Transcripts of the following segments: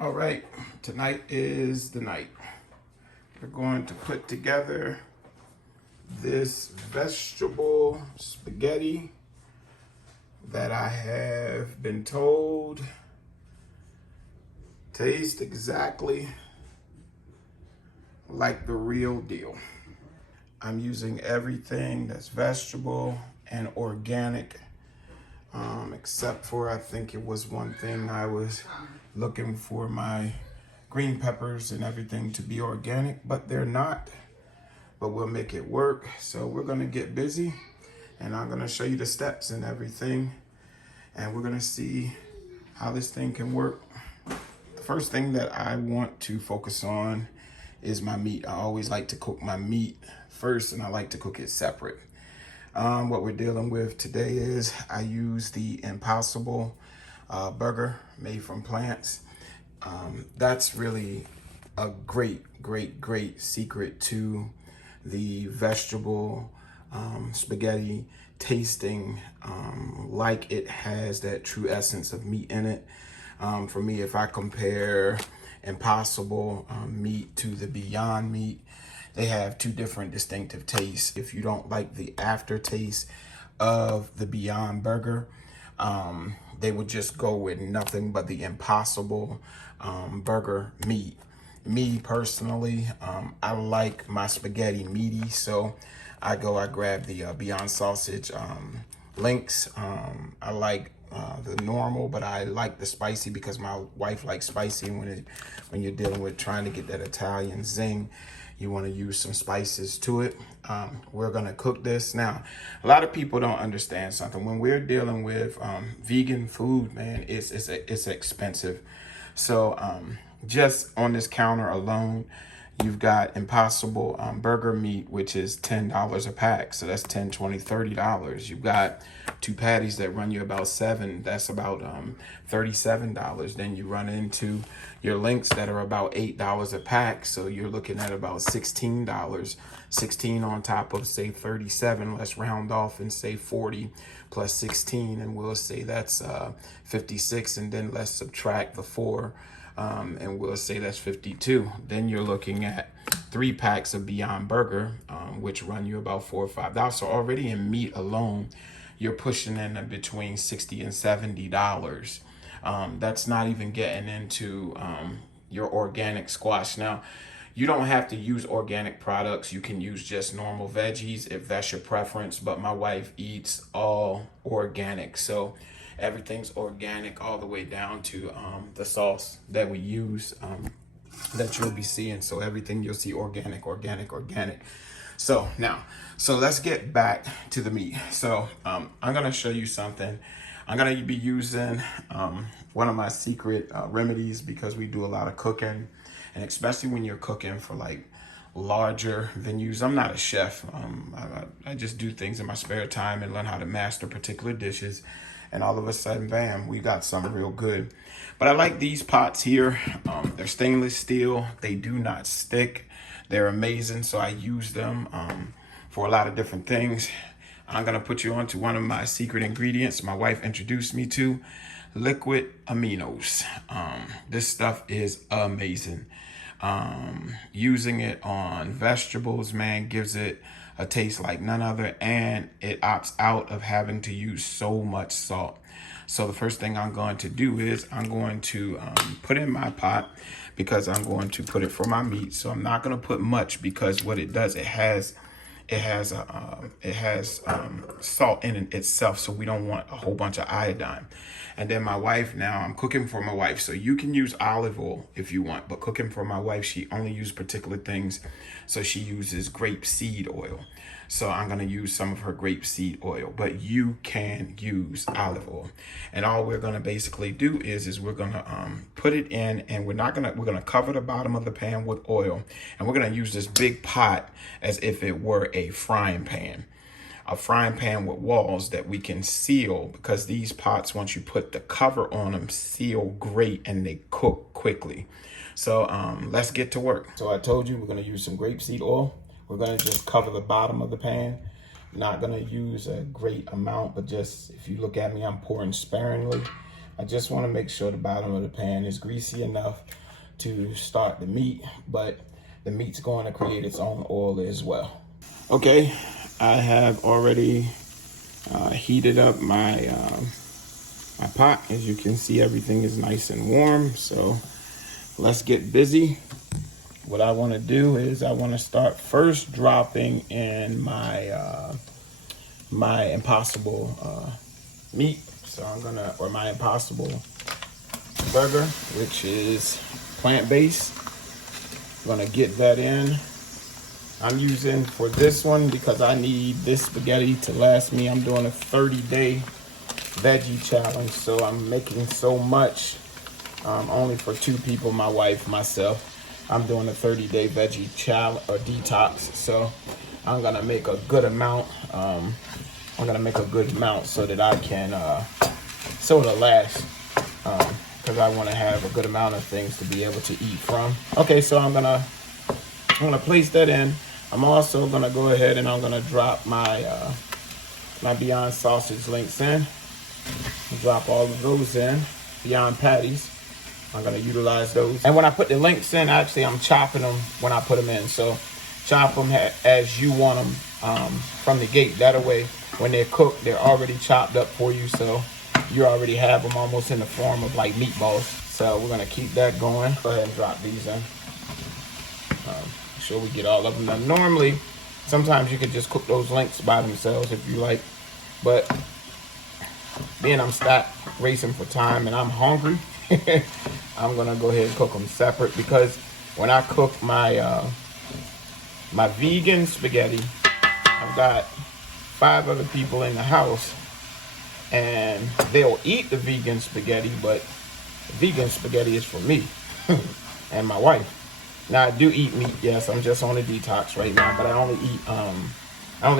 All right, tonight is the night. We're going to put together this vegetable spaghetti that I have been told tastes exactly like the real deal. I'm using everything that's vegetable and organic, except for I think it was one thing I was looking for my green peppers and everything to be organic, but they're not. But we'll make it work. So we're gonna get busy and I'm gonna show you the steps and everything. And we're gonna see how this thing can work. The first thing that I want to focus on is my meat. I always like to cook my meat first and I like to cook it separate. What we're dealing with today is I use the Impossible burger made from plants. That's really a great secret to the vegetable spaghetti tasting like it has that true essence of meat in it. For me, if I compare Impossible meat to the Beyond meat, they have two different distinctive tastes. If you don't like the aftertaste of the Beyond burger, they would just go with nothing but the Impossible burger meat. Me personally, I like my spaghetti meaty, so I grab the Beyond sausage links. I like the normal, but I like the spicy because my wife likes spicy. When you're dealing with trying to get that Italian zing, you want to use some spices to it. We're gonna cook this. Now, a lot of people don't understand something. When we're dealing with vegan food, man, it's expensive. So just on this counter alone, you've got Impossible burger meat, which is $10 a pack. So that's $10, $20, $30. You've got two patties that run you about $7. That's about $37. Then you run into your links that are about $8 a pack. So you're looking at about $16. 16 on top of say 37. Let's round off and say 40 plus 16, and we'll say that's 56. And then let's subtract the 4. And we'll say that's 52. Then you're looking at 3 packs of Beyond Burger, which run you about $4 or $5. So already in meat alone, you're pushing in between $60 and $70. That's not even getting into your organic squash. Now, you don't have to use organic products. You can use just normal veggies if that's your preference. But my wife eats all organic, so everything's organic all the way down to the sauce that we use that you'll be seeing. So everything you'll see organic. So let's get back to the meat. So I'm gonna show you something. I'm gonna be using one of my secret remedies because we do a lot of cooking, and especially when you're cooking for like larger venues. I'm not a chef. I just do things in my spare time and learn how to master particular dishes. And all of a sudden, bam, we got something real good. But I like these pots here. They're stainless steel. They do not stick. They're amazing. So I use them for a lot of different things. I'm going to put you on to one of my secret ingredients my wife introduced me to, liquid aminos. This stuff is amazing. Using it on vegetables, man, gives it a taste like none other, and it opts out of having to use so much salt. So the first thing I'm going to do is I'm going to put in my pot because I'm going to put it for my meat. So I'm not going to put much because what it does, it has salt in it itself, so we don't want a whole bunch of iodine. And then my wife, now I'm cooking for my wife, so you can use olive oil if you want, but cooking for my wife, she only uses particular things, so she uses grapeseed oil. So I'm gonna use some of her grapeseed oil, but you can use olive oil. And all we're gonna basically do is we're gonna put it in, and we're gonna cover the bottom of the pan with oil, and we're gonna use this big pot as if it were a frying pan. A frying pan with walls that we can seal, because these pots, once you put the cover on them, seal great and they cook quickly. So let's get to work. So I told you we're gonna use some grapeseed oil. We're gonna just cover the bottom of the pan. Not gonna use a great amount, but just if you look at me, I'm pouring sparingly. I just want to make sure the bottom of the pan is greasy enough to start the meat, but the meat's going to create its own oil as well. Okay, I have already heated up my my pot. As you can see, everything is nice and warm, so let's get busy. What I want to do is I want to start first dropping in my my impossible meat. So I'm gonna, or my impossible burger, which is plant-based. I'm gonna get that in. I'm using for this one, because I need this spaghetti to last me, I'm doing a 30-day veggie challenge. So I'm making so much, only for 2 people, my wife, myself. I'm doing a 30-day veggie challenge or detox. So I'm gonna make a good amount. I'm gonna make a good amount so that I can, so it'll last. Because I want to have a good amount of things to be able to eat from. Okay, so I'm gonna place that in. I'm also gonna go ahead and I'm gonna drop my my Beyond sausage links in. Drop all of those in. Beyond patties. I'm gonna utilize those. And when I put the links in, actually I'm chopping them when I put them in. So chop them as you want them from the gate. That way, when they're cooked, they're already chopped up for you. So you already have them almost in the form of like meatballs. So we're gonna keep that going. Go ahead and drop these in. Make sure we get all of them. Now, normally, sometimes you could just cook those links by themselves if you like. But being I'm stopped racing for time and I'm hungry, I'm gonna go ahead and cook them separate, because when I cook my my vegan spaghetti, I've got 5 other people in the house, and they'll eat the vegan spaghetti, but the vegan spaghetti is for me and my wife. Now I do eat meat, yes. I'm just on a detox right now, but I only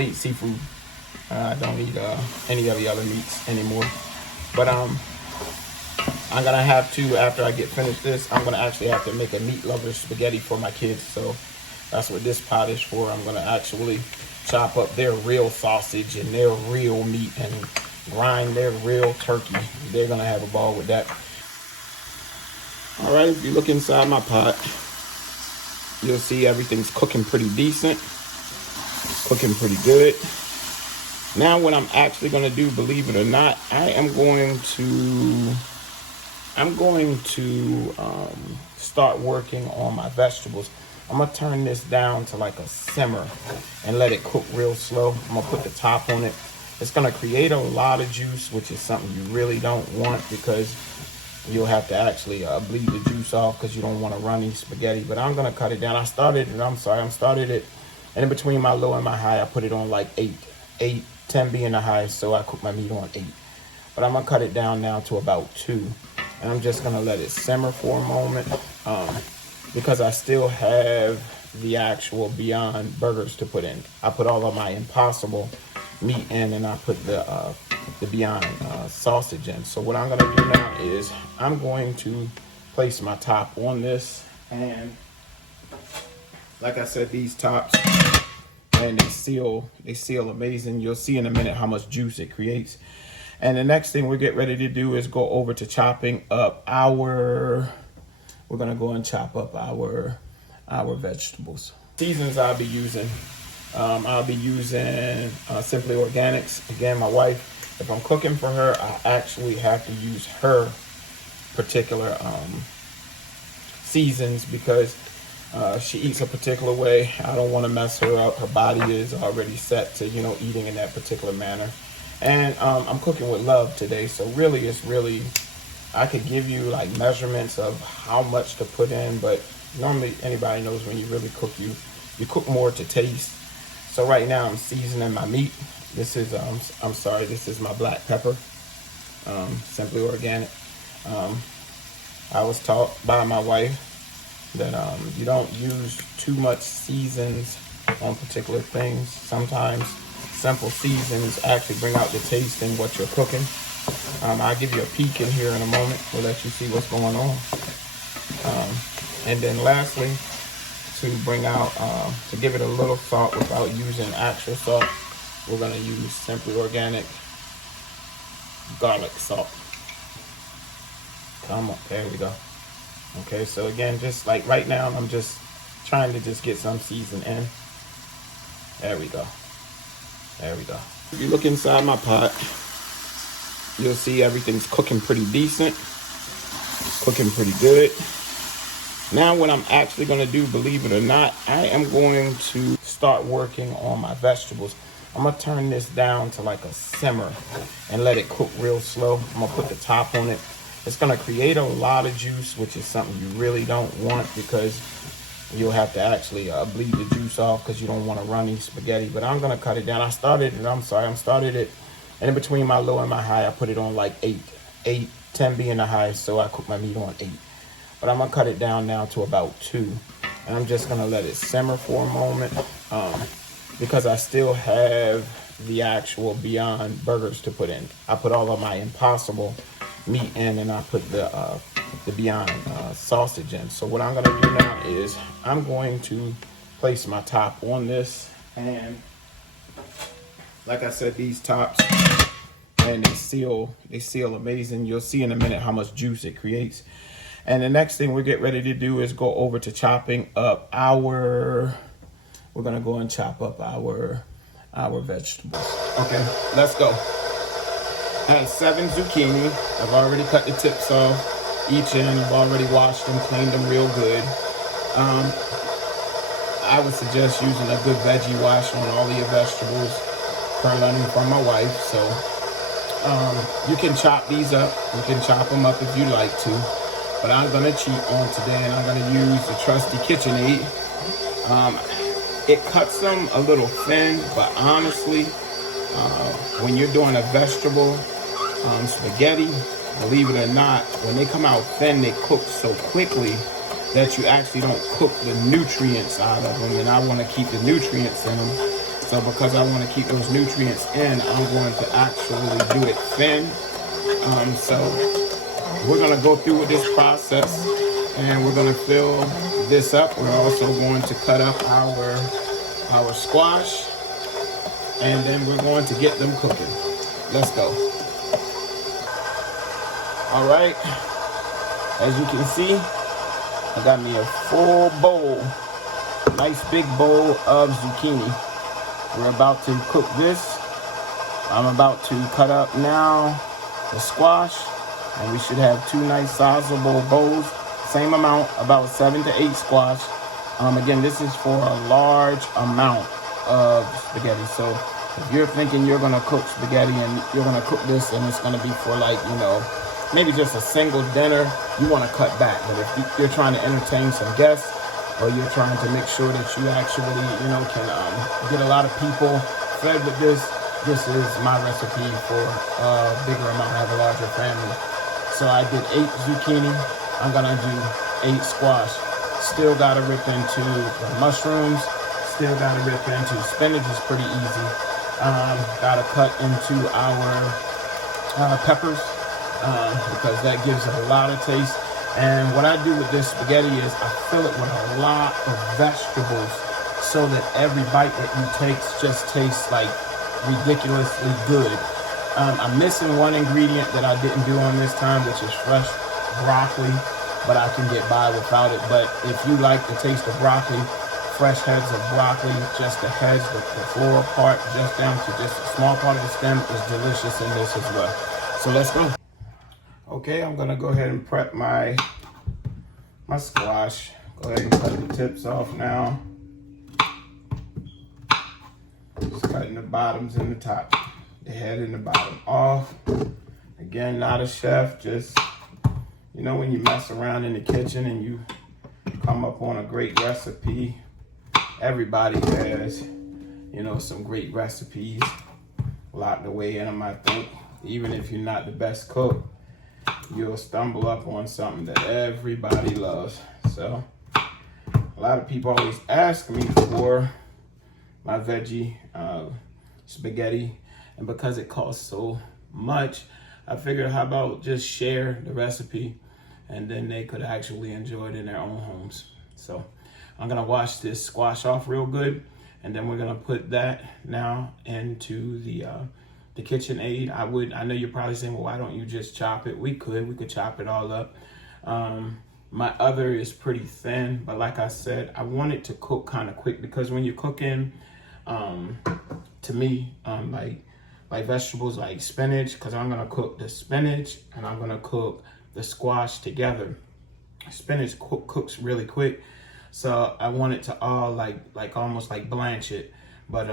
eat seafood. I don't eat any of the other meats anymore. But I'm gonna have to, after I get finished this, I'm gonna actually have to make a meat lover spaghetti for my kids. So that's what this pot is for. I'm gonna actually chop up their real sausage and their real meat and grind their real turkey. They're gonna have a ball with that. All right, if you look inside my pot, you'll see everything's cooking pretty decent. It's cooking pretty good. Now what I'm actually gonna do, believe it or not, I'm going to start working on my vegetables. I'm gonna turn this down to like a simmer and let it cook real slow. I'm gonna put the top on it. It's gonna create a lot of juice, which is something you really don't want, because you'll have to actually bleed the juice off, because you don't want a runny spaghetti. But I'm gonna cut it down. I started it, and in between my low and my high, I put it on like 8, 10 being the high, so I cook my meat on 8. But I'm gonna cut it down now to about 2, and I'm just gonna let it simmer for a moment, because I still have the actual Beyond burgers to put in. I put all of my Impossible meat in, and I put the Beyond sausage in. So what I'm gonna do now is I'm going to place my top on this, and like I said, these tops, and they seal amazing. You'll see in a minute how much juice it creates. And the next thing we get ready to do is go over to chopping up we're gonna go and chop up our vegetables. Seasons I'll be using Simply Organics. Again, my wife, if I'm cooking for her, I actually have to use her particular seasons, because she eats a particular way. I don't want to mess her up. Her body is already set to, eating in that particular manner. And I'm cooking with love today, so really, I could give you like measurements of how much to put in, but normally anybody knows when you really cook, you cook more to taste. So right now I'm seasoning my meat. This is this is my black pepper, Simply Organic. I was taught by my wife that you don't use too much seasons on particular things. Sometimes simple seasons actually bring out the taste in what you're cooking. I'll give you a peek in here in a moment. We'll let you see what's going on. And then lastly, to bring out, to give it a little salt without using actual salt, we're gonna use Simply Organic garlic salt. Come on, there we go. Okay, so again, just like right now, I'm just trying to just get some season in. There we go. There we go. If you look inside my pot, you'll see everything's cooking pretty decent. It's cooking pretty good. Now what I'm actually gonna do, believe it or not, I am going to start working on my vegetables. I'm gonna turn this down to like a simmer and let it cook real slow. I'm gonna put the top on it. It's gonna create a lot of juice, which is something you really don't want because you'll have to actually bleed the juice off because you don't want a runny spaghetti. But I'm gonna cut it down. I started it, and in between my low and my high, I put it on like 8, 10 being the high, so I cook my meat on 8. But I'm gonna cut it down now to about 2. And I'm just gonna let it simmer for a moment because I still have the actual Beyond burgers to put in. I put all of my Impossible meat in, and I put the Beyond sausage in. So what I'm gonna do now is I'm going to place my top on this, and like I said, these tops, and they seal amazing. You'll see in a minute how much juice it creates. And the next thing we get ready to do is go over to chopping up we're gonna go and chop up our vegetables. Okay, let's go. I have 7 zucchini. I've already cut the tips off each end. I've already washed them, cleaned them real good. I would suggest using a good veggie wash on all of your vegetables, per learning from my wife. So you can chop these up. You can chop them up if you like to. But I'm gonna cheat on today, and I'm gonna use the trusty KitchenAid. It cuts them a little thin, but honestly, when you're doing a vegetable spaghetti, believe it or not, when they come out thin, they cook so quickly that you actually don't cook the nutrients out of them. And I want to keep the nutrients in them. So because I want to keep those nutrients in, I'm going to actually do it thin. So we're going to go through with this process, and we're going to fill this up. We're also going to cut up our squash, and then we're going to get them cooking. Let's go. All right, as you can see, I got me a full bowl, nice big bowl of zucchini. We're about to cook this. I'm about to cut up now the squash, and we should have 2 nice sizable bowls, same amount, about 7 to 8 squash. Again, this is for a large amount of spaghetti. So if you're thinking you're gonna cook spaghetti and you're gonna cook this and it's gonna be for like, maybe just a single dinner, you wanna cut back. But if you're trying to entertain some guests, or you're trying to make sure that you actually, can get a lot of people fed with this, this is my recipe for a bigger amount. I have a larger family. So I did 8 zucchini. I'm gonna do 8 squash. Still gotta rip into the mushrooms. Still gotta rip into spinach, is pretty easy. Gotta cut into our peppers because that gives it a lot of taste. And what I do with this spaghetti is I fill it with a lot of vegetables so that every bite that you take just tastes like ridiculously good. I'm missing one ingredient that I didn't do on this time, which is fresh broccoli, but I can get by without it. But if you like the taste of broccoli, fresh heads of broccoli, just the heads, the floral part, just down to just a small part of the stem is delicious in this as well. So let's go. Okay, I'm gonna go ahead and prep my squash. Go ahead and cut the tips off now. Just cutting the bottoms and the top, the head and the bottom off. Again, not a chef, just, when you mess around in the kitchen and you come up on a great recipe, everybody has, some great recipes locked away in them, I think. Even if you're not the best cook, you'll stumble up on something that everybody loves. So a lot of people always ask me for my veggie spaghetti, and because it costs so much, I figured how about just share the recipe and then they could actually enjoy it in their own homes. So I'm gonna wash this squash off real good, and then we're gonna put that now into the the KitchenAid. I know you're probably saying, well, why don't you just chop it? We could chop it all up. My other is pretty thin, but like I said, I want it to cook kind of quick, because when you're cooking, to me, like vegetables like spinach, because I'm gonna cook the spinach and I'm gonna cook the squash together. Spinach cooks really quick, so I want it to all like almost like blanch it, but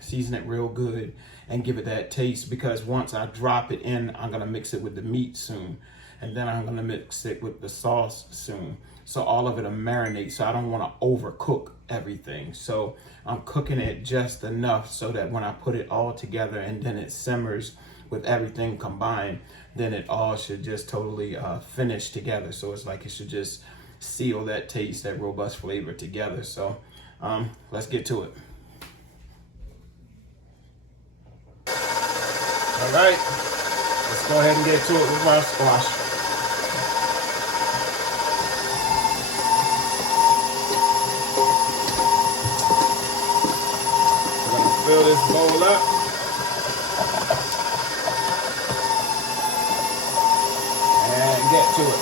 season it real good and give it that taste, because once I drop it in, I'm gonna mix it with the meat soon, and then I'm gonna mix it with the sauce soon. So all of it'll marinate, so I don't wanna overcook everything. So I'm cooking it just enough so that when I put it all together and then it simmers with everything combined, then it all should just totally finish together. So it's like it should just seal that taste, that robust flavor together. So let's get to it. All right, let's go ahead and get to it with our squash. We're gonna fill this bowl up. And get to it.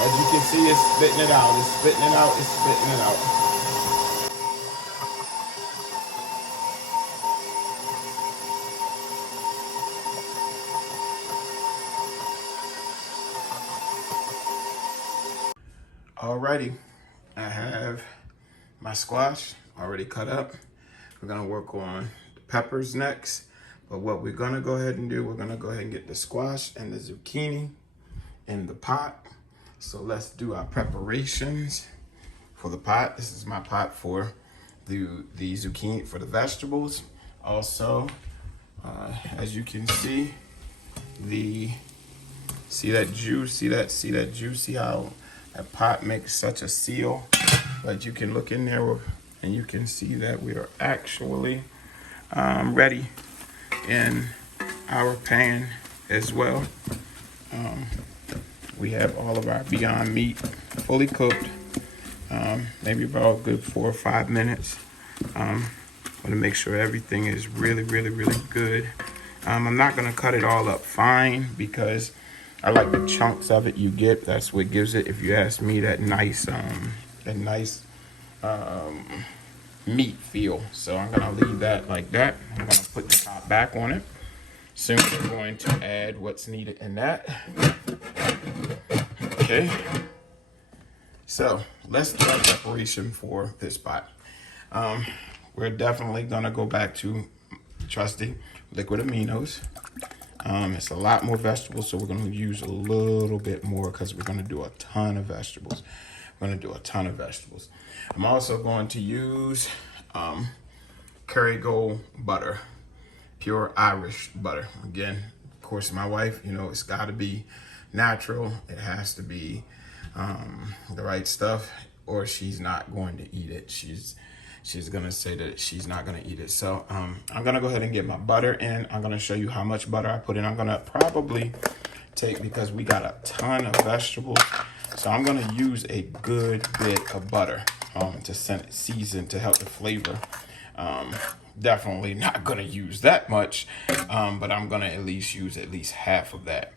As you can see, it's spitting it out. It's spitting it out. It's spitting it out. Alrighty, I have my squash already cut up. We're gonna work on the peppers next, but what we're gonna go ahead and do, we're gonna go ahead and get the squash and the zucchini in the pot. So let's do our preparations for the pot. This is my pot for the zucchini, for the vegetables. Also, as you can see, see that juice, see that juice, see how that pot makes such a seal. But you can look in there and you can see that we are actually ready in our pan as well. We have all of our Beyond Meat fully cooked, maybe about a good 4 or 5 minutes. Want to make sure everything is really, really, really good. I'm not gonna cut it all up fine because I like the chunks of it you get. That's what gives it, if you ask me, that nice meat feel. So I'm gonna leave that like that. I'm gonna put the top back on it. Soon we're going to add what's needed in that. Okay. So let's do our preparation for this pot. We're definitely gonna go back to trusty liquid aminos. It's a lot more vegetables, so we're going to use a little bit more because we're going to do a ton of vegetables. I'm also going to use Kerrygold butter, pure Irish butter. Again, of course, my wife, you know, it's got to be natural. It has to be the right stuff, or she's not going to eat it. She's gonna say that she's not gonna eat it. So I'm gonna go ahead and get my butter in. I'm gonna show you how much butter I put in. I'm gonna probably take, because we got a ton of vegetables, so I'm gonna use a good bit of butter to season, to help the flavor. Definitely not gonna use that much, but I'm gonna at least use at least half of that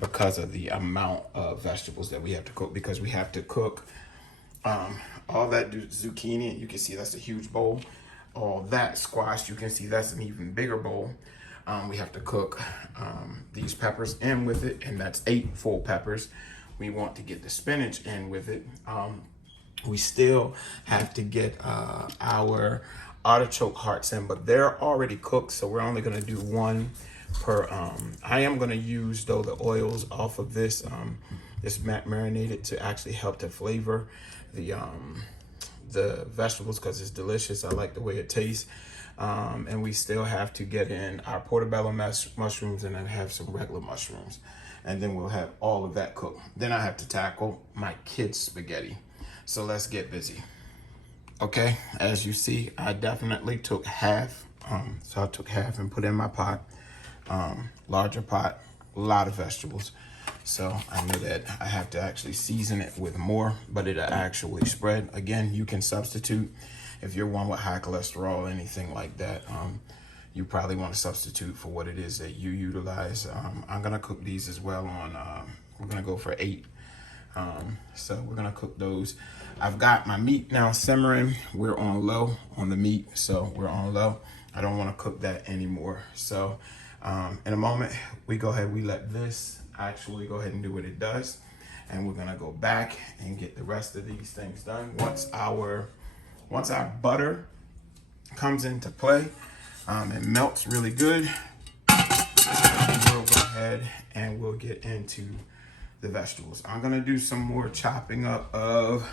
because of the amount of vegetables that we have to cook, because we have to cook all that zucchini, you can see that's a huge bowl. All that squash, you can see that's an even bigger bowl. We have to cook these peppers in with it, and that's 8 full peppers. We want to get the spinach in with it. We still have to get our artichoke hearts in, but they're already cooked, so we're only gonna do 1 per. I am gonna use, though, the oils off of this marinated to actually help to flavor the vegetables, because it's delicious. I like the way it tastes. And we still have to get in our portobello mushrooms, and then have some regular mushrooms, and then we'll have all of that cooked. Then I have to tackle my kids' spaghetti. So let's get busy. Okay, as you see, I definitely took half. So I took half and put in my pot. Larger pot, a lot of vegetables. So I know that I have to actually season it with more, but it'll actually spread. Again, you can substitute if you're one with high cholesterol or anything like that. You probably want to substitute for what it is that you utilize. I'm gonna cook these as well on, we're gonna go for 8. So we're gonna cook those. I've got my meat now simmering. We're on low on the meat, so we're on low. I don't want to cook that anymore. So in a moment, we let this actually go ahead and do what it does, and we're gonna go back and get the rest of these things done. Once our butter comes into play, it melts really good, we'll go ahead and we'll get into the vegetables. I'm gonna do some more chopping up of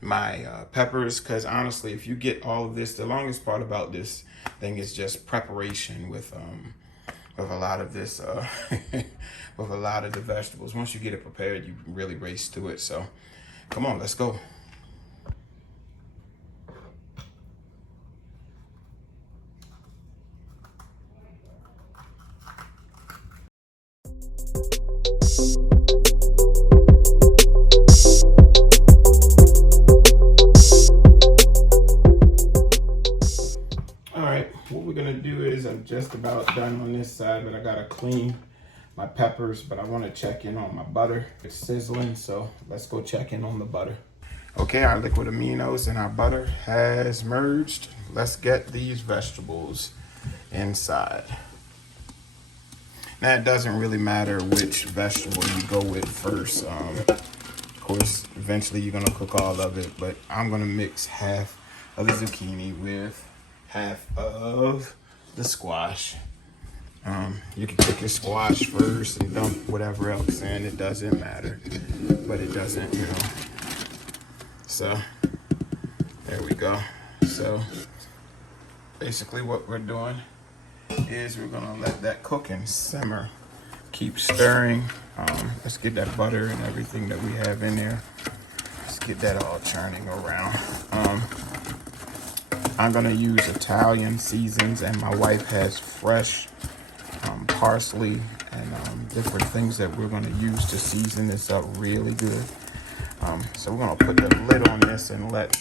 my peppers, because honestly, if you get all of this, the longest part about this thing is just preparation with a lot of this with a lot of the vegetables. Once you get it prepared, you can really race to it. So come on, let's go. What we're gonna do is, I'm just about done on this side, but I gotta clean my peppers, but I want to check in on my butter. It's sizzling, so let's go check in on the butter. Okay, our liquid aminos and our butter has merged. Let's get these vegetables inside. Now, it doesn't really matter which vegetable you go with first. Of course, eventually you're gonna cook all of it, but I'm gonna mix half of the zucchini with half of the squash. You can cook your squash first and dump whatever else in. It doesn't matter, but it doesn't, you know. So there we go. So basically what we're doing is we're gonna let that cook and simmer. Keep stirring. Let's get that butter and everything that we have in there. Let's get that all churning around. I'm gonna use Italian seasons, and my wife has fresh parsley and different things that we're gonna use to season this up really good. So we're gonna put the lid on this and let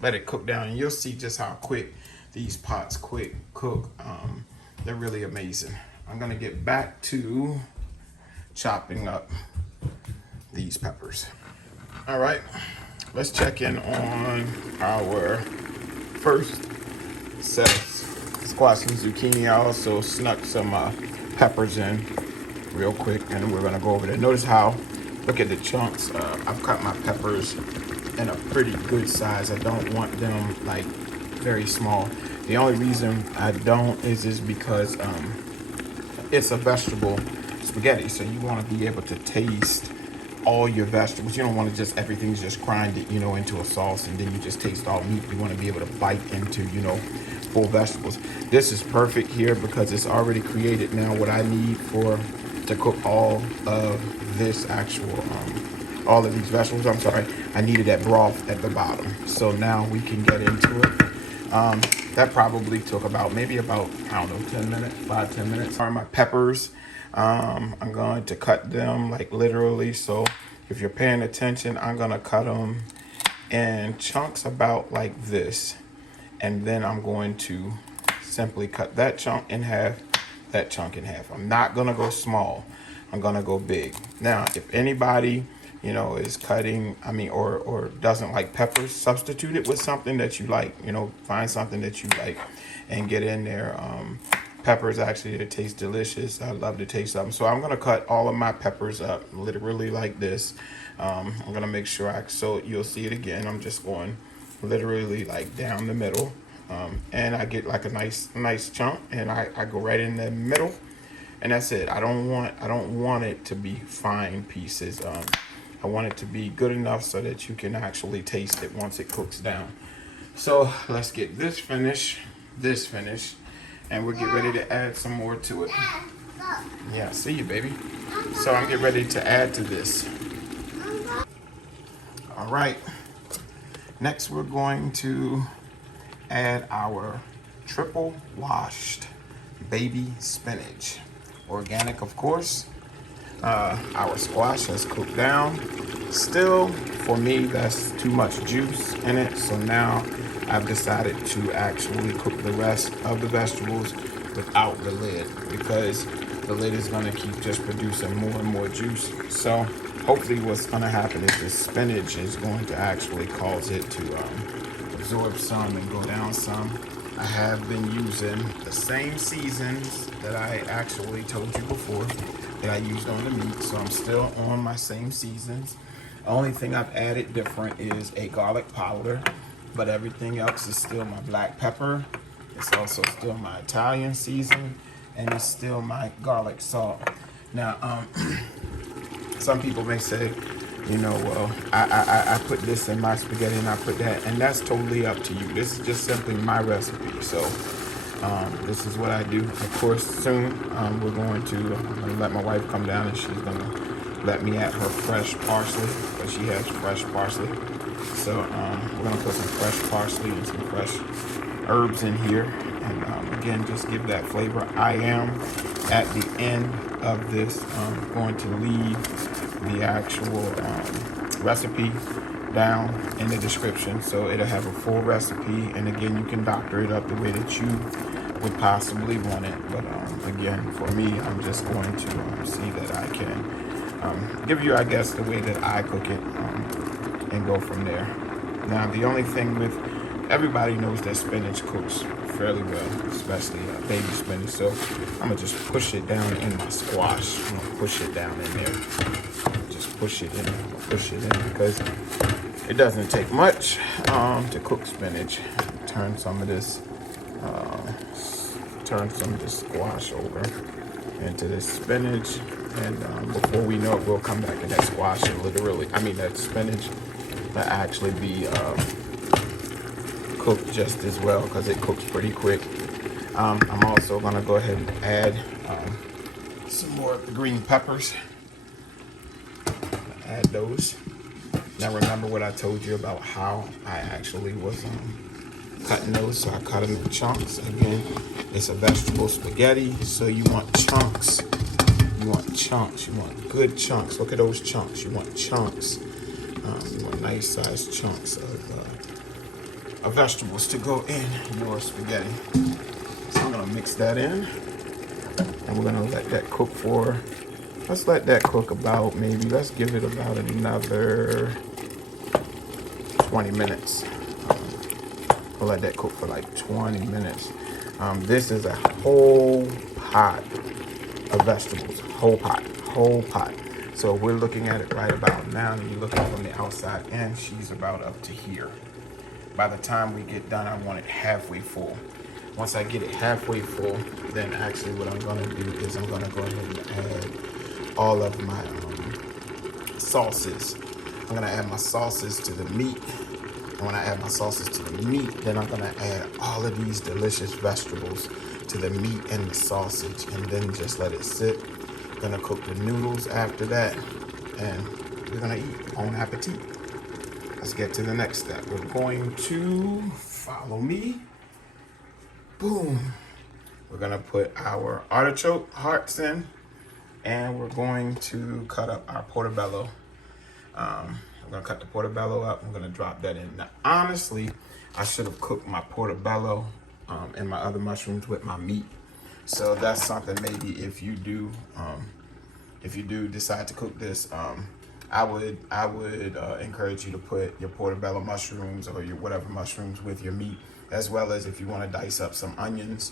let it cook down, and you'll see just how quick these pots cook. They're really amazing. I'm gonna get back to chopping up these peppers. All right, let's check in on our first set of squash and zucchini. I also snuck some peppers in real quick, and we're gonna go over there. Notice how, look at the chunks. I've cut my peppers in a pretty good size. I don't want them like very small. The only reason I don't is because it's a vegetable spaghetti, so you want to be able to taste all your vegetables. You don't want to just, everything's just grinded, you know, into a sauce and then you just taste all meat. You want to be able to bite into, you know, full vegetables. This is perfect here because it's already created now what I need to cook all of this actual, all of these vegetables. I'm sorry, I needed that broth at the bottom. So now we can get into it. That probably took maybe about, I don't know, 10 minutes, 5-10 minutes. Are my peppers. I'm going to cut them like literally. So if you're paying attention, I'm going to cut them in chunks about like this. And then I'm going to simply cut that chunk in half, that chunk in half. I'm not going to go small. I'm going to go big. Now, if anybody, you know, is cutting, or doesn't like peppers, substitute it with something that you like, you know, find something that you like and get in there. Peppers actually, they taste delicious. I love the taste of them. So I'm gonna cut all of my peppers up literally like this. I'm gonna make sure so you'll see it again. I'm just going literally like down the middle. And I get like a nice chunk, and I go right in the middle, and that's it. I don't want it to be fine pieces. I want it to be good enough so that you can actually taste it once it cooks down. So let's get this finished, and we'll get ready to add some more to it. Yeah, see you, baby. So I'm getting ready to add to this. All right. Next, we're going to add our triple washed baby spinach. Organic, of course. Our squash has cooked down. Still, for me, that's too much juice in it. So now I've decided to actually cook the rest of the vegetables without the lid, because the lid is going to keep just producing more and more juice. So hopefully what's going to happen is the spinach is going to actually cause it to absorb some and go down some. I have been using the same seasons that I actually told you before that I used on the meat, so I'm still on my same seasons. The only thing I've added different is a garlic powder, but everything else is still my black pepper. It's also still my Italian season, and it's still my garlic salt. Now, some people may say, you know, well, I put this in my spaghetti and I put that, and that's totally up to you. This is just simply my recipe. So this is what I do. Of course, soon we're going to I'm gonna let my wife come down, and she's gonna let me add her fresh parsley, because she has fresh parsley. So we're gonna put some fresh parsley and some fresh herbs in here, and again, just give that flavor. I am at the end of this going to leave the actual recipe down in the description, so it'll have a full recipe, and again, you can doctor it up the way that you would possibly want it. But again, for me, I'm just going to see that I can give you, I guess, the way that I cook it, and go from there. Now, the only thing with, everybody knows that spinach cooks fairly well, especially baby spinach. So I'm gonna just push it down in my squash. I'm gonna push it down in there. Just push it in. Push it in, because it doesn't take much to cook spinach. Turn some of this squash over into this spinach, and before we know it, we'll come back, and that squash and that spinach will actually be cooked just as well, because it cooks pretty quick. I'm also gonna go ahead and add some more of the green peppers. Add those. Now remember what I told you about how I actually was cutting those. So I cut them in chunks. Again, it's a vegetable spaghetti, so you want chunks. You want chunks. You want good chunks. Look at those chunks. You want chunks. You want nice sized chunks of vegetables to go in your spaghetti. So I'm gonna mix that in, and we're gonna let that cook for, let's let that cook about, maybe, let's give it about another 20 minutes. We'll let that cook for like 20 minutes. This is a whole pot of vegetables, whole pot. So we're looking at it right about now, and you're looking from the outside in, she's about up to here. By the time we get done, I want it halfway full. Once I get it halfway full, then actually what I'm gonna do is I'm gonna go ahead and add all of my sauces. I'm gonna add my sauces to the meat. And when I add my sauces to the meat, then I'm gonna add all of these delicious vegetables to the meat and the sausage, and then just let it sit. Gonna cook the noodles after that, and we're gonna eat. Bon appetit. Let's get to the next step. We're going to, follow me. Boom. We're gonna put our artichoke hearts in, and we're going to cut up our portobello. I'm gonna cut the portobello up. I'm gonna drop that in. Now, honestly, I should have cooked my portobello and my other mushrooms with my meat. So that's something maybe if you do decide to cook this, I would encourage you to put your portobello mushrooms or your whatever mushrooms with your meat, as well as if you want to dice up some onions.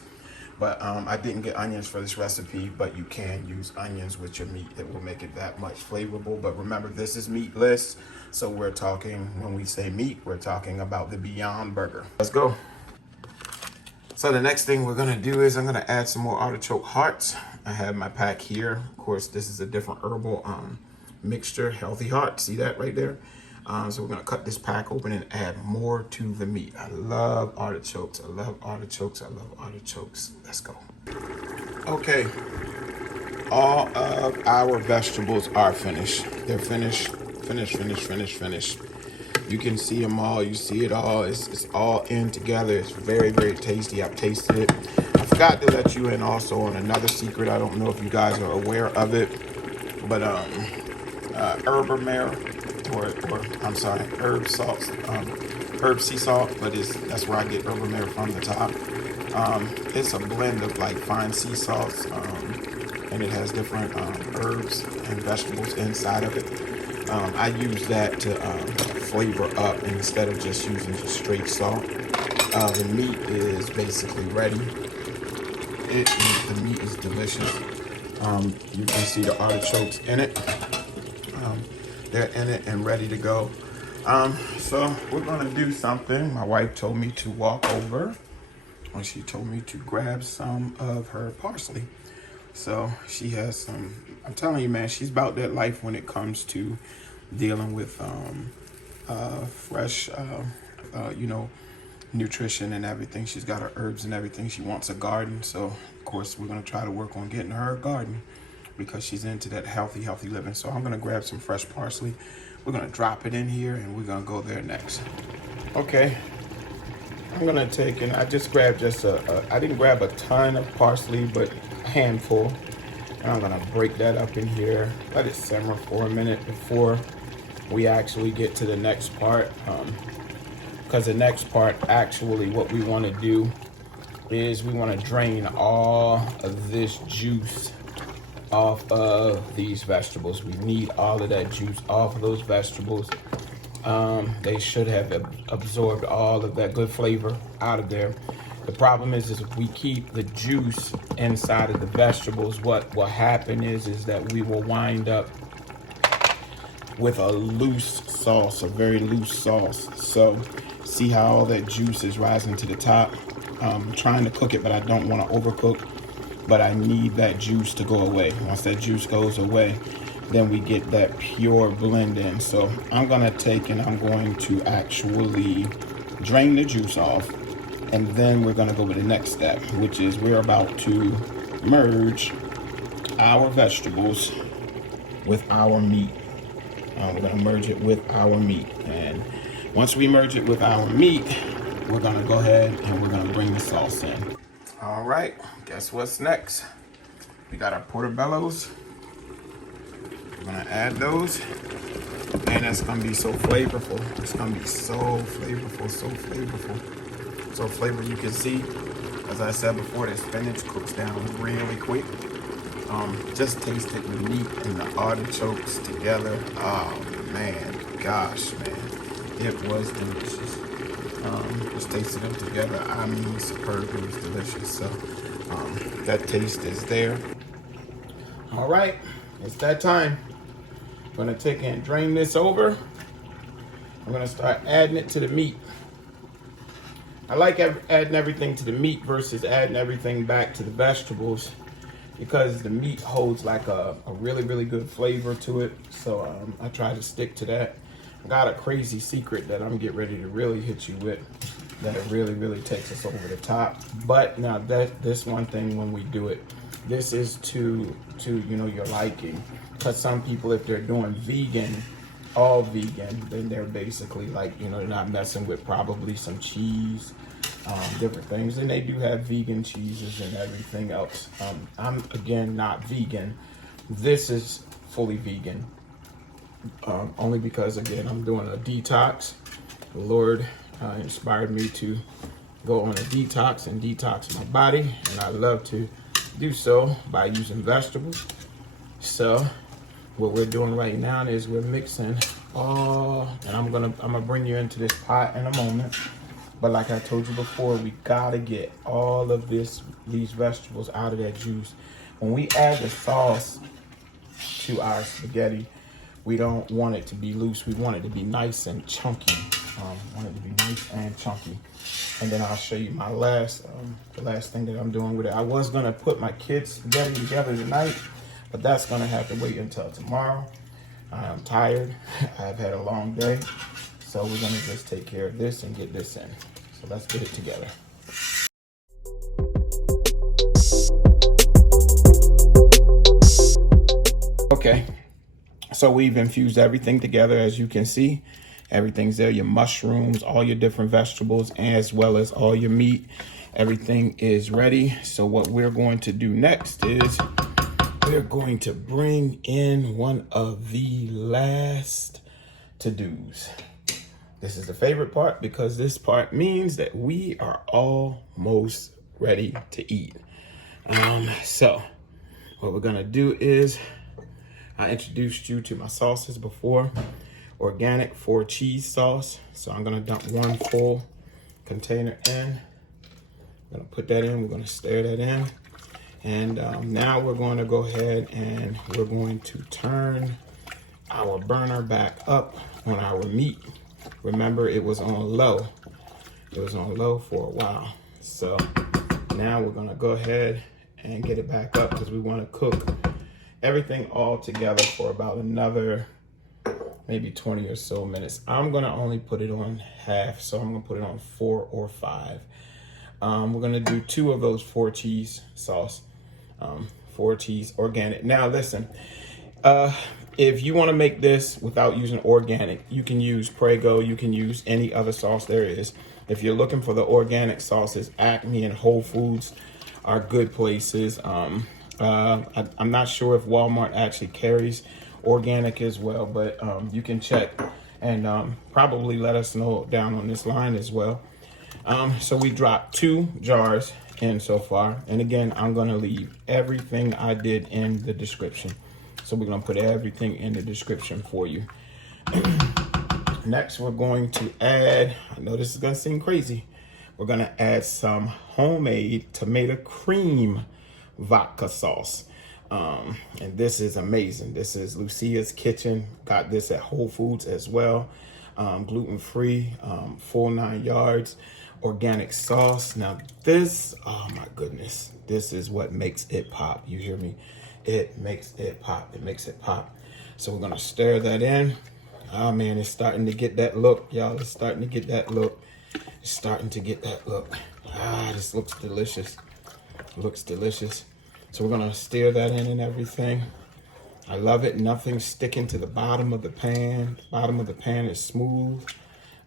But I didn't get onions for this recipe, but you can use onions with your meat. It will make it that much flavorful. But remember, this is meatless. So we're talking, when we say meat, we're talking about the Beyond Burger. Let's go. So the next thing we're gonna do is I'm gonna add some more artichoke hearts. I have my pack here. Of course, this is a different herbal mixture, healthy heart. See that right there? So we're gonna cut this pack open and add more to the meat. I love artichokes. I love artichokes. I love artichokes. Let's go. Okay. All of our vegetables are finished. They're finished. You can see them all. You see it all. It's all in together. It's very, very tasty. I've tasted it. I forgot to let you in also on another secret. I don't know if you guys are aware of it, but herb mare, or I'm sorry, herb salts, herb sea salt, but that's where I get herb mare from, the top. It's a blend of like fine sea salts, and it has different herbs and vegetables inside of it. I use that to flavor up instead of just using just straight salt. The meat is basically ready. The meat is delicious. You can see the artichokes in it. They're in it and ready to go. So we're gonna do something. My wife told me to walk over, and she told me to grab some of her parsley. So she has some, I'm telling you, man, she's about that life when it comes to dealing with fresh, nutrition and everything. She's got her herbs and everything. She wants a garden. So, of course, we're going to try to work on getting her a garden because she's into that healthy living. So I'm going to grab some fresh parsley. We're going to drop it in here and we're going to go there next. Okay. I'm going to take, and I just grabbed I didn't grab a ton of parsley, but a handful. And I'm going to break that up in here. Let it simmer for a minute before we actually get to the next part. Because the next part, actually, what we want to do is we want to drain all of this juice off of these vegetables. We need all of that juice off of those vegetables. They should have absorbed all of that good flavor out of there. The problem is if we keep the juice inside of the vegetables, what will happen is that we will wind up with a loose sauce, a very loose sauce. So see how all that juice is rising to the top? I'm trying to cook it, but I don't want to overcook. But I need that juice to go away. Once that juice goes away, then we get that pure blend in. So I'm gonna take and I'm going to actually drain the juice off. And then we're gonna go with the next step, which is we're about to merge our vegetables with our meat. We're gonna merge it with our meat. And once we merge it with our meat, we're gonna go ahead and we're gonna bring the sauce in. All right, guess what's next? We got our portobellos. We're gonna add those. And that's gonna be so flavorful. It's gonna be so flavorful, so flavorful. So flavorful, you can see, as I said before, the spinach cooks down really quick. Just tasted the meat and the artichokes together. Oh man, gosh, man, it was delicious. Just tasted them together. I mean, superb. It was delicious. So that taste is there. All right, it's that time. I'm gonna take and drain this over. I'm gonna start adding it to the meat. I like adding everything to the meat versus adding everything back to the vegetables because the meat holds like a really good flavor to it. So I try to stick to that. I got a crazy secret that I'm getting ready to really hit you with that it really takes us over the top. But now this one thing when we do it, this is to your liking. Because some people, if they're doing vegan, all vegan, then they're basically like, they're not messing with probably some cheese, different things. And they do have vegan cheeses and everything else. I'm, again, not vegan. This is fully vegan. Only because, again, I'm doing a detox. The Lord inspired me to go on a detox and detox my body. And I love to do so by using vegetables. So what we're doing right now is we're mixing all, and I'm gonna bring you into this pot in a moment. But like I told you before, we gotta get all of these vegetables out of that juice. When we add the sauce to our spaghetti, we don't want it to be loose. We want it to be nice and chunky. And then I'll show you my the last thing that I'm doing with it. I was gonna put my kids' spaghetti together tonight, but that's gonna have to wait until tomorrow. I'm tired. I've had a long day. So we're gonna just take care of this and get this in. So let's get it together. Okay, so we've infused everything together, as you can see. Everything's there, your mushrooms, all your different vegetables, as well as all your meat. Everything is ready. So what we're going to do next is we're going to bring in one of the last to-dos. This is the favorite part because this part means that we are almost ready to eat. So what we're gonna do is, I introduced you to my sauces before. Organic 4 cheese sauce. So I'm gonna dump 1 full container in. I'm gonna put that in, we're gonna stir that in. And now we're going to go ahead and we're going to turn our burner back up on our meat. Remember, it was on low. It was on low for a while. So now we're gonna go ahead and get it back up because we wanna cook everything all together for about another maybe 20 or so minutes. I'm gonna only put it on half, so I'm gonna put it on 4 or 5. We're gonna do 2 of those 4 cheese sauce, 4 cheese organic. Now listen, if you want to make this without using organic, you can use Prego, you can use any other sauce there is. If you're looking for the organic sauces, Acme and Whole Foods are good places. I'm not sure if Walmart actually carries organic as well, but you can check and probably let us know down on this line as well. So we dropped 2 jars in so far. And again, I'm gonna leave everything I did in the description. So we're gonna put everything in the description for you. Next, we're going to add, I know this is gonna seem crazy, we're gonna add some homemade tomato cream vodka sauce. And this is amazing. This is Lucia's Kitchen. Got this at Whole Foods as well. Gluten-free, full 9 yards, organic sauce. Now this, oh my goodness, this is what makes it pop. You hear me? It makes it pop. It makes it pop. So we're gonna stir that in. Oh man, it's starting to get that look, y'all. It's starting to get that look. It's starting to get that look. Ah, this looks delicious. Looks delicious. So we're gonna stir that in and everything. I love it. Nothing's sticking to the bottom of the pan. The bottom of the pan is smooth.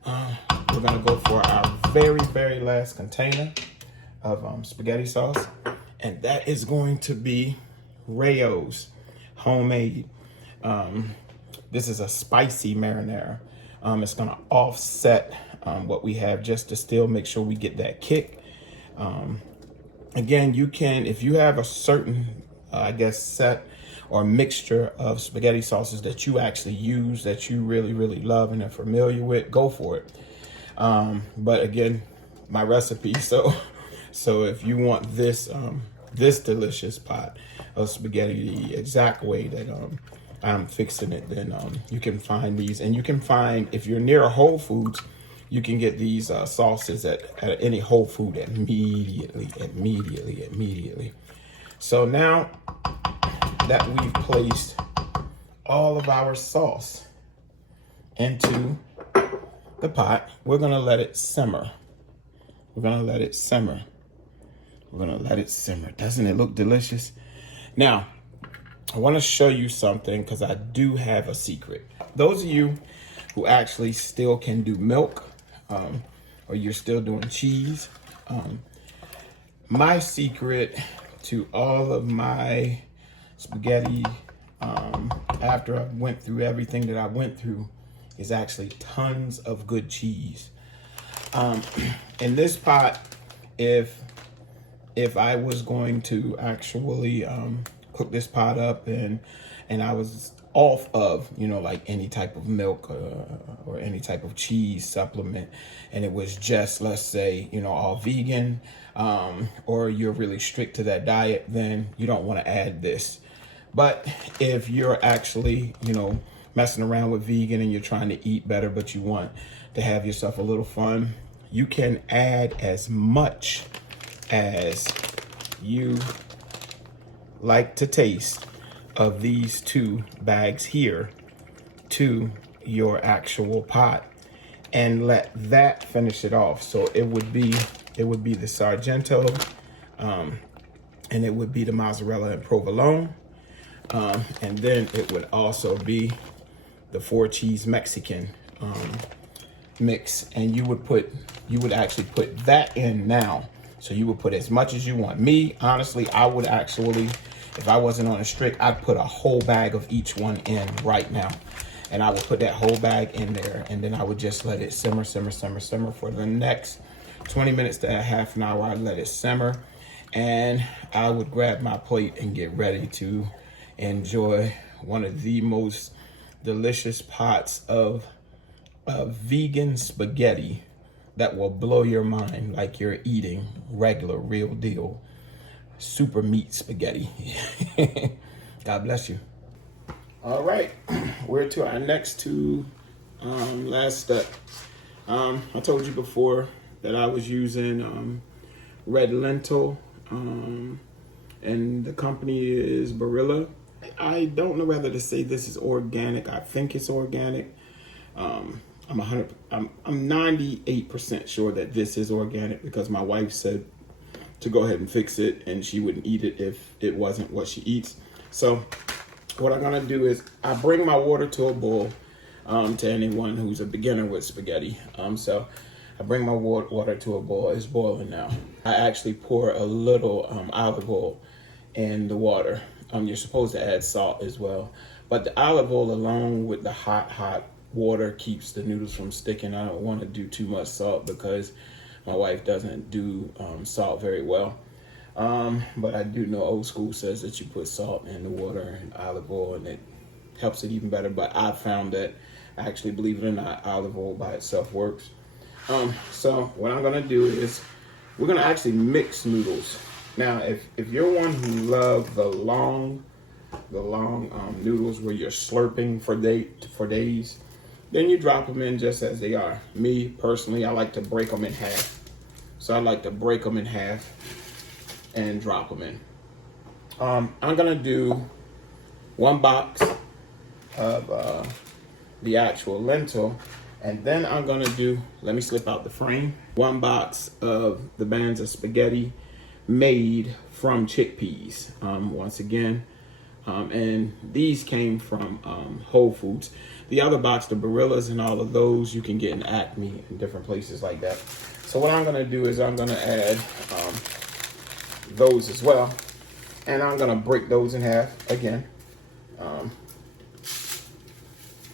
We're gonna go for our very, very last container of spaghetti sauce. And that is going to be Rayo's homemade. This is a spicy marinara. It's gonna offset what we have just to still make sure we get that kick. Again, you can, if you have a certain, I guess, set or mixture of spaghetti sauces that you actually use, that you really, really love and are familiar with, go for it. But again, my recipe, so if you want this this delicious pot of spaghetti the exact way that I'm fixing it, then you can find these. And you can find, if you're near a Whole Foods, you can get these sauces at any Whole Food immediately. So now that we've placed all of our sauce into the pot, we're gonna let it simmer. We're gonna let it simmer. We're gonna let it simmer. Doesn't it look delicious? Now, I wanna show you something because I do have a secret. Those of you who actually still can do milk, or you're still doing cheese, my secret to all of my spaghetti, after I went through everything that I went through, is actually tons of good cheese. In this pot, if I was going to actually cook this pot up and I was off of, you know, like any type of milk or any type of cheese supplement, and it was just, let's say, you know, all vegan, or you're really strict to that diet, then you don't want to add this. But if you're actually, you know, messing around with vegan and you're trying to eat better, but you want to have yourself a little fun, you can add as much as you like to taste of these 2 bags here to your actual pot and let that finish it off. So it would be the Sargento, and it would be the mozzarella and provolone, and then it would also be the 4 cheese Mexican mix, and you would actually put that in now. So you would put as much as you want. Me, honestly, I would actually, if I wasn't on a strict, I'd put a whole bag of each one in right now. And I would put that whole bag in there, and then I would just let it simmer for the next 20 minutes to a half an hour. I'd let it simmer, and I would grab my plate and get ready to enjoy one of the most delicious pots of vegan spaghetti that will blow your mind, like you're eating regular, real deal, super meat spaghetti. God bless you. All right, we're to our next last step. I told you before that I was using red lentil, and the company is Barilla. I don't know whether to say this is organic. I think it's organic. I'm 98% sure that this is organic, because my wife said to go ahead and fix it, and she wouldn't eat it if it wasn't what she eats. So what I'm gonna do is I bring my water to a boil, to anyone who's a beginner with spaghetti. So I bring my water to a boil. It's boiling now. I actually pour a little olive oil in the water. You're supposed to add salt as well, but the olive oil along with the hot water keeps the noodles from sticking. I don't want to do too much salt because my wife doesn't do salt very well. But I do know old school says that you put salt in the water and olive oil, and it helps it even better. But I found that, actually, believe it or not, olive oil by itself works. So what I'm gonna do is we're gonna actually mix noodles. Now, if you're one who loves the long noodles where you're slurping for days, then you drop them in just as they are. Me, personally, I like to break them in half. So I like to break them in half and drop them in. I'm gonna do 1 box of the actual lentil, and then I'm gonna do, let me slip out the frame, 1 box of the bands of spaghetti made from chickpeas. Once again, and these came from Whole Foods. The other box, the Barillas and all of those, you can get in Acme and different places like that. So what I'm gonna do is I'm gonna add those as well, and I'm gonna break those in half again,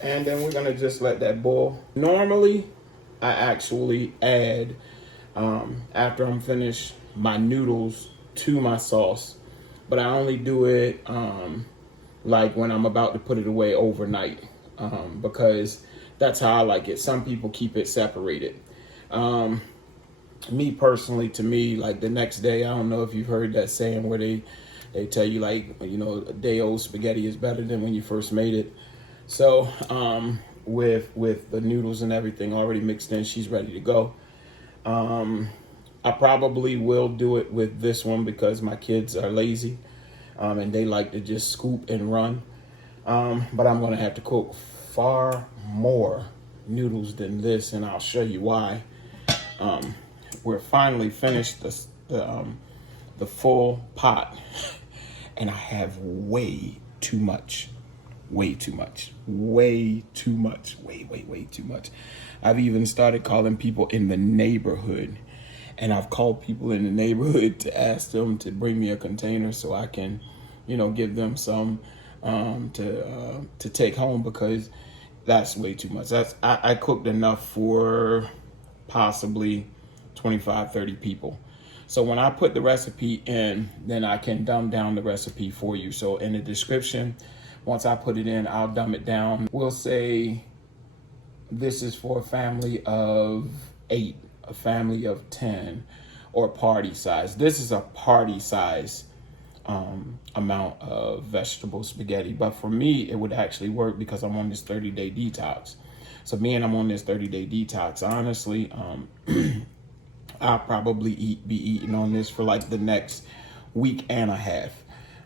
and then we're gonna just let that boil. Normally, I actually add, after I'm finished, my noodles to my sauce, but I only do it like when I'm about to put it away overnight, because that's how I like it. Some people keep it separated. Me personally, to me, like the next day, I don't know if you've heard that saying where they tell you, like, you know, a day old spaghetti is better than when you first made it. So with the noodles and everything already mixed in, she's ready to go. I probably will do it with this one because my kids are lazy, and they like to just scoop and run. But I'm gonna have to cook far more noodles than this, and I'll show you why. We're finally finished the full pot, and I have way too much. I've even started calling people in the neighborhood, and I've called people in the neighborhood to ask them to bring me a container so I can, you know, give them some to take home, because that's way too much. I cooked enough for possibly 25, 30 people. So when I put the recipe in, then I can dumb down the recipe for you. So in the description, once I put it in, I'll dumb it down. We'll say this is for a family of 8, a family of 10, or party size. This is a party size amount of vegetable spaghetti. But for me, it would actually work because I'm on this 30-day detox. So being I'm on this 30-day detox, honestly, I'll probably be eating on this for like the next week and a half,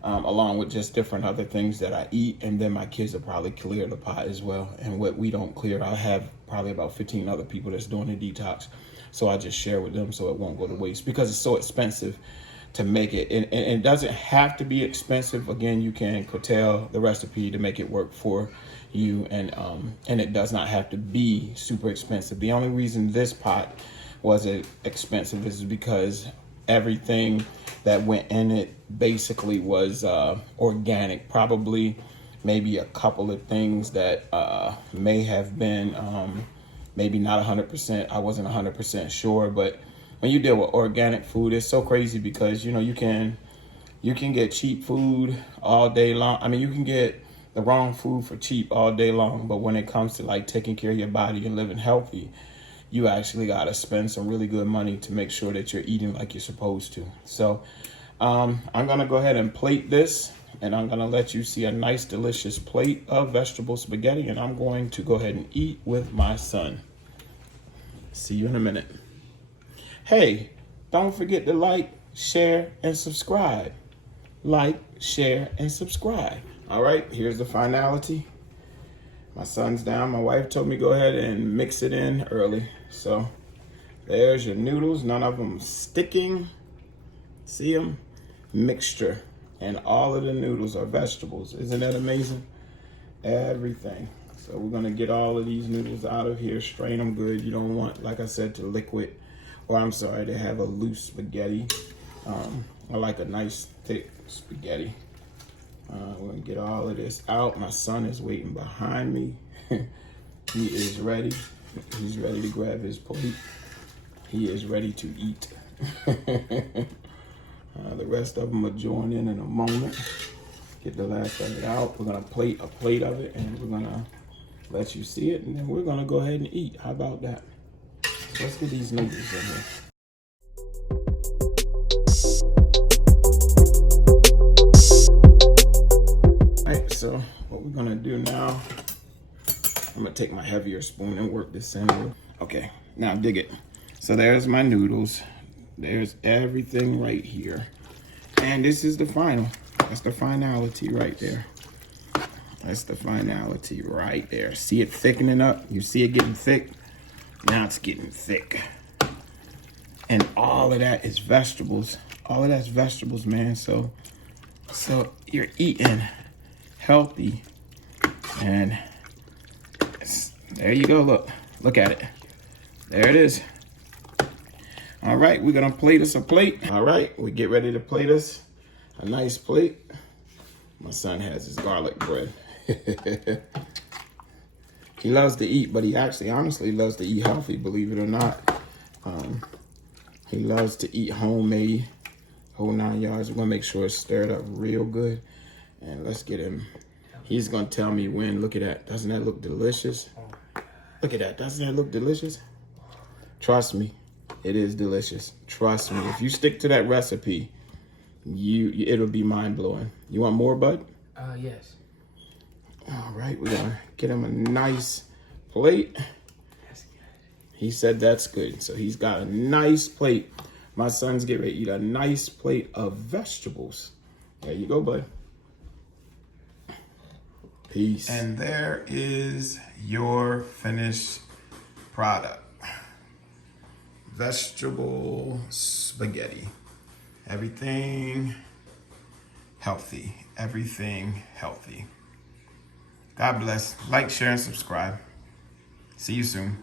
along with just different other things that I eat. And then my kids will probably clear the pot as well. And what we don't clear, I'll have probably about 15 other people that's doing the detox. So I just share with them so it won't go to waste, because it's so expensive to make it. And it doesn't have to be expensive. Again, you can curtail the recipe to make it work for you, and it does not have to be super expensive. The only reason this pot was expensive is because everything that went in it basically was organic. Probably maybe a couple of things that may have been maybe not 100%. I wasn't 100% sure, but when you deal with organic food, it's so crazy because, you know, you can get cheap food all day long. I mean, you can get the wrong food for cheap all day long, but when it comes to like taking care of your body and living healthy, you actually got to spend some really good money to make sure that you're eating like you're supposed to. So I'm going to go ahead and plate this, and I'm going to let you see a nice, delicious plate of vegetable spaghetti, and I'm going to go ahead and eat with my son. See you in a minute. Hey, don't forget to like, share, and subscribe. Like, share, and subscribe. All right, here's the finality. My son's down. My wife told me go ahead and mix it in early. So there's your noodles. None of them sticking. See them? Mixture. And all of the noodles are vegetables. Isn't that amazing? Everything. So we're going to get all of these noodles out of here. Strain them good. You don't want, like I said, to liquid. Or I'm sorry, to have a loose spaghetti. I like a nice thick spaghetti. We're gonna get all of this out. My son is waiting behind me. He is ready. He's ready to grab his plate. He is ready to eat. The rest of them will join in a moment. Get the last of it out. We're gonna plate a plate of it, and we're gonna let you see it, and then we're gonna go ahead and eat. How about that? So let's get these noodles in here. So what we're gonna do now, I'm gonna take my heavier spoon and work this in. Okay, now dig it. So there's my noodles. There's everything right here. And this is the final. That's the finality right there. That's the finality right there. See it thickening up? You see it getting thick? Now it's getting thick. And all of that is vegetables. All of that's vegetables, man. So you're eating healthy, and there you go. Look at it. There it is. All right, we're gonna plate us a plate. All right, we get ready to plate us a nice plate. My son has his garlic bread. He loves to eat, but he actually honestly loves to eat healthy, believe it or not. He loves to eat homemade, whole 9 yards. We're gonna make sure it's stirred up real good. And let's get him. He's gonna tell me when. Look at that. Doesn't that look delicious? Look at that. Doesn't that look delicious? Trust me, it is delicious. Trust me. If you stick to that recipe, it'll be mind blowing. You want more, bud? Yes. All right, we're gonna get him a nice plate. That's good. He said that's good, so he's got a nice plate. My son's getting ready to eat a nice plate of vegetables. There you go, bud. Peace. And there is your finished product. Vegetable spaghetti. Everything healthy. Everything healthy. God bless. Like, share, and subscribe. See you soon.